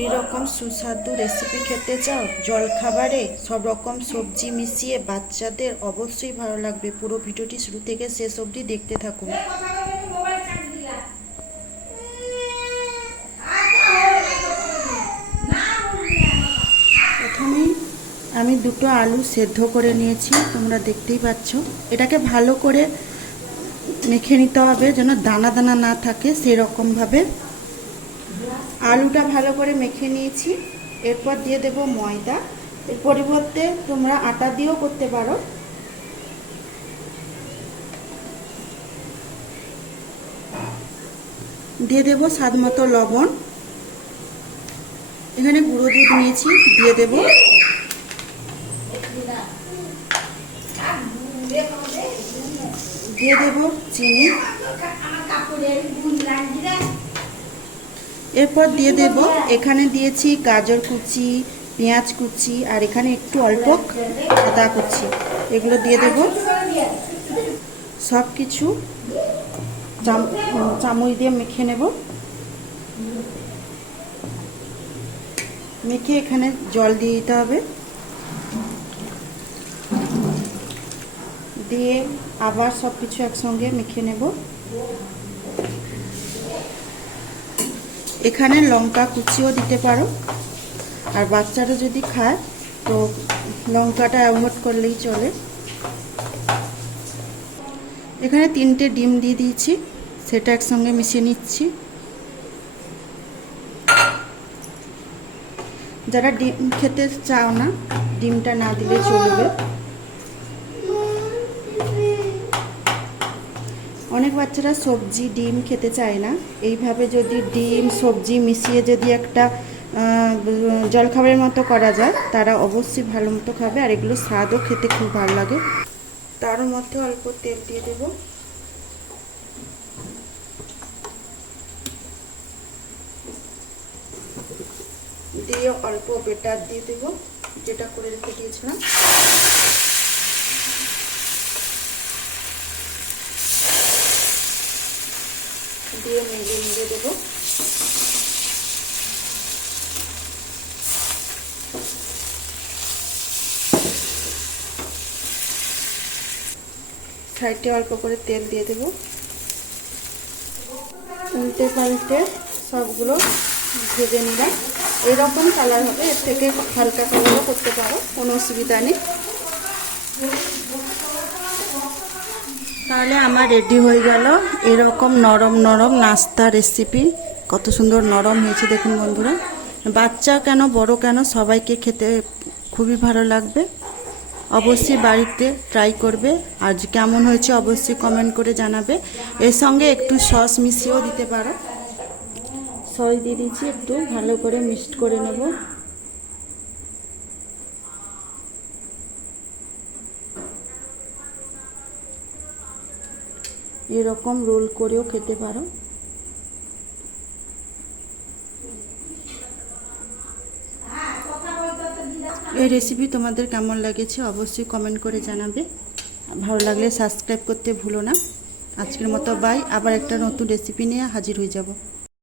এই রকম সুস্বাদু রেসিপি খেতে চাও? জলখাবারে সব রকম সবজি মিশিয়ে বাচ্চাদের অবশ্যই ভালো লাগবে। পুরো ভিডিওটি শুরু থেকে শেষ অবধি দেখতে থাকুন। প্রথমেই আমি দুটো আলু সেদ্ধ করে নিয়েছি তোমরা দেখতেই পাচ্ছ। এটাকে ভালো করে মেখে নিতে হবে যেন দানা দানা না থাকে সেই রকমভাবে আলুটা ভালো করে মেখে নিয়েছি। এরপর দিয়ে দেব ময়দা। এর পরিবর্তে তোমরা আটা দিয়েও করতে পারো। দিয়ে দেব স্বাদ মতো লবণ। এখানে গুঁড়ো দুধ নিয়েছি, দিয়ে দেব। দিয়ে দেব চিনি। এরপর দিয়ে দেব, এখানে দিয়েছি গাজর কুচি, পেঁয়াজ কুচি, আর এখানে একটু অল্প আদা কুচি। এগুলো দিয়ে দেব। সব কিছু চামচ দিয়ে মেখে নেব। মেখে এখানে জল দিয়ে দিতে হবে। দিয়ে আবার সব কিছু একসঙ্গে মেখে নেব। এখানে লঙ্কা কুচিও দিতে পারো। আর বাচ্চারা যদি খায়, তো লঙ্কাটা অ্যাভয়েড করলেই চলে। এখানে তিনটে ডিম দিয়ে দিয়েছি, সেটা একসঙ্গে মিশিয়ে নিচ্ছি। যারা ডিম খেতে চাও না, ডিমটা না দিলে চলবে। অনেক বাচ্চারা সবজি, ডিম খেতে চায় না। এইভাবে যদি ডিম, সবজি মিশিয়ে যদি একটা জলখাবারের মতো করা যায়, তারা অবশ্যই ভালো মতো খাবে আর এগুলো স্বাদও খেতে খুব ভালো লাগে। তার মধ্যে অল্প তেল দিয়ে দেব। দিয়ে অল্প বেটার দিয়ে দেব, যেটা করে রেখে দিয়েছিলাম। দিয়ে মেজে মেজে দেবো। সাইডে অল্প করে তেল দিয়ে দেবো। উল্টে পাল্টে সবগুলো ভেজে নিলাম। এরকম কালার হবে, এর থেকে হালকা কালারও করতে পারো, কোনো অসুবিধা নেই। তাহলে আমার রেডি হয়ে গেল। এরকম নরম নরম নাস্তা রেসিপি কত সুন্দর নরম হয়েছে দেখুন বন্ধুরা। বাচ্চা কেন, বড় কেন, সবাইকে খেতে খুবই ভালো লাগবে। অবশ্যই বাড়িতে ট্রাই করবে। আর কেমন হয়েছে অবশ্যই কমেন্ট করে জানাবে। এর সঙ্গে একটু সস মিশিয়েও দিতে পারো। সস দিয়ে দিচ্ছি একটু, ভালো করে মিক্সড করে নেব। এরকম রোল করেও খেতে পারো। এই রেসিপি তোমাদের কেমন লাগেছে অবশ্যই কমেন্ট করে জানাবে। ভালো লাগলে সাবস্ক্রাইব করতে ভুলো না। আজকের মতো বাই আবার একটা নতুন রেসিপি নিয়ে হাজির হয়ে যাব।